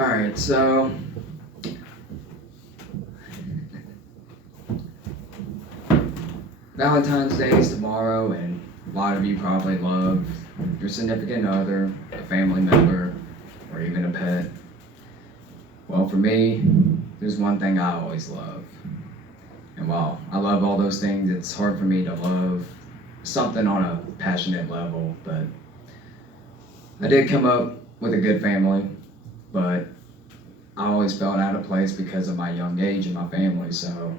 Alright, so Valentine's Day is tomorrow, and a lot of you probably love your significant other, a family member, or even a pet. Well, for me, there's one thing I always love. And while I love all those things, it's hard for me to love something on a passionate level, but I did come up with a good family, but I always felt out of place because of my young age and my family. So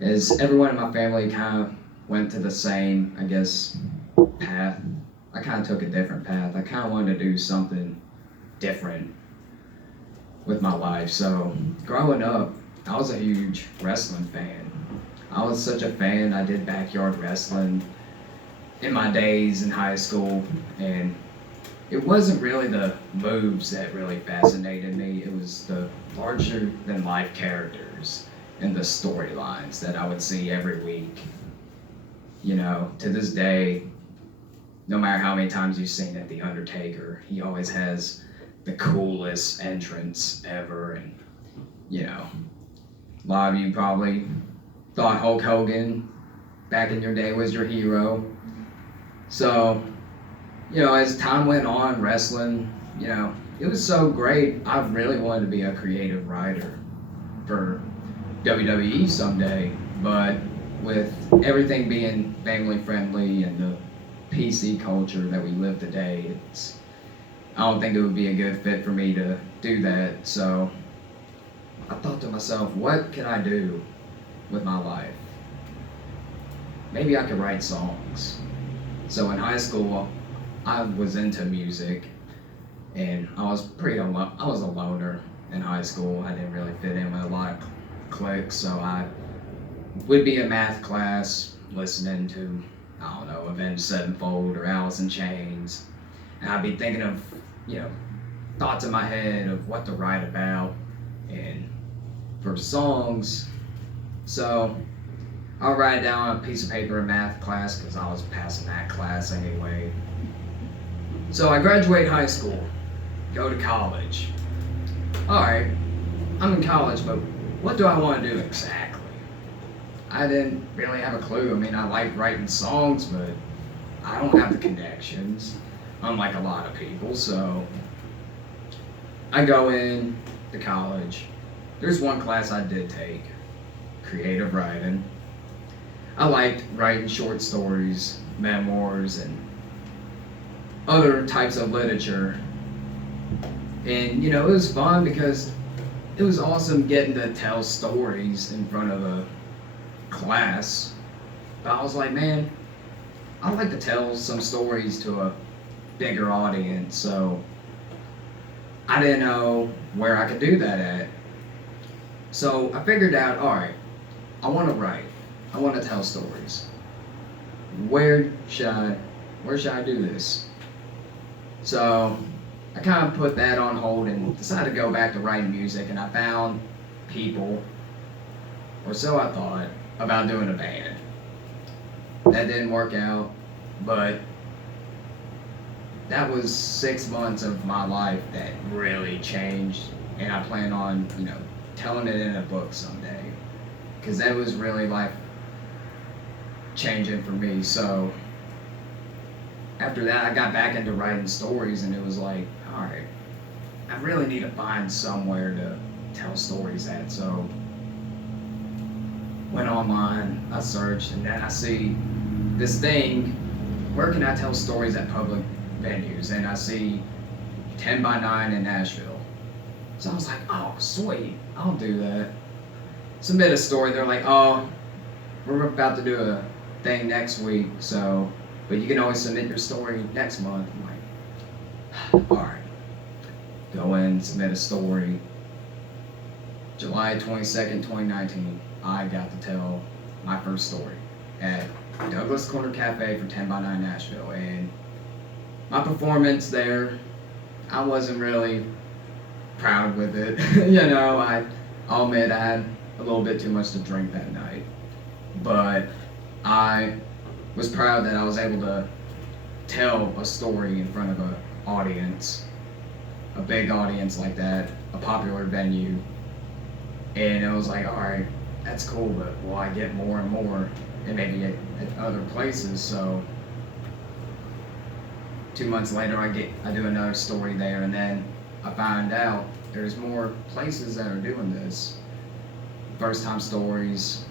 as everyone in my family kind of went to the same, I guess, path, I kind of took a different path. I kind of wanted to do something different with my life. So growing up, I was a huge wrestling fan. I was such a fan. I did backyard wrestling in my days in high school, and it wasn't really the moves that really fascinated me. It was the larger than life characters and the storylines that I would see every week. You know, to this day, no matter how many times you've seen it, The Undertaker, he always has the coolest entrance ever. And, you know, a lot of you probably thought Hulk Hogan back in your day was your hero. So, you know, as time went on, wrestling, you know, it was so great. I really wanted to be a creative writer for WWE someday, but with everything being family friendly and the PC culture that we live today, I don't think it would be a good fit for me to do that. So I thought to myself, what can I do with my life? Maybe I could write songs. So in high school, I was into music, and I was a loner in high school. I didn't really fit in with a lot of cliques, so I would be in math class listening to, I don't know, Avenged Sevenfold or Alice in Chains, and I'd be thinking of, you know, thoughts in my head of what to write about and for songs. So I'll write it down on a piece of paper in math class because I was passing that class anyway. So I graduate high school, go to college. Alright, I'm in college, but what do I want to do exactly? I didn't really have a clue. I mean, I like writing songs, but I don't have the connections, unlike a lot of people. So I go in to college. There's one class I did take, creative writing. I liked writing short stories, memoirs, and other types of literature. And, you know, it was fun because it was awesome getting to tell stories in front of a class. But I was like, man, I'd like to tell some stories to a bigger audience. So I didn't know where I could do that at. So I figured out, all right, I want to write. I want to tell stories. Where should I do this? So I kind of put that on hold and decided to go back to writing music, and I found people, or so I thought, about doing a band. That didn't work out, but that was 6 months of my life that really changed, and I plan on, you know, telling it in a book someday, because that was really life changing for me. So after that, I got back into writing stories, and it was like, all right, I really need to find somewhere to tell stories at. So went online, I searched, and then I see this thing, where can I tell stories at public venues? And I see 10 by 9 in Nashville. So I was like, oh, sweet, I'll do that. Submit a story. They're like, oh, we're about to do a thing next week, so, but you can always submit your story next month. I'm like, all right. Go in, submit a story. July 22nd, 2019, I got to tell my first story at Douglas Corner Cafe for 10 by 9 Nashville. And my performance there, I wasn't really proud with it. You know, I'll admit I had a little bit too much to drink that night. But I was proud that I was able to tell a story in front of an audience. a big audience like that, a popular venue. And it was like, all right, that's cool, but will I get more and more and maybe at other places? So 2 months later, I do another story there, and then I find out there's more places that are doing this. First time stories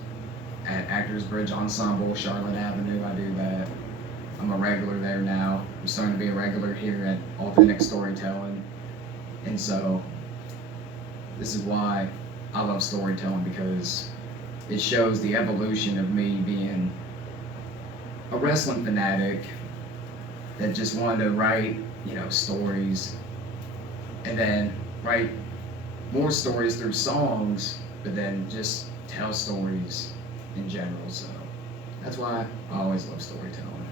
at Actors Bridge Ensemble, Charlotte Avenue, I do that. I'm a regular there now. I'm starting to be a regular here at Authentic Storytelling. And so this is why I love storytelling, because it shows the evolution of me being a wrestling fanatic that just wanted to write, stories, and then write more stories through songs, but then just tell stories in general. So that's why I always love storytelling.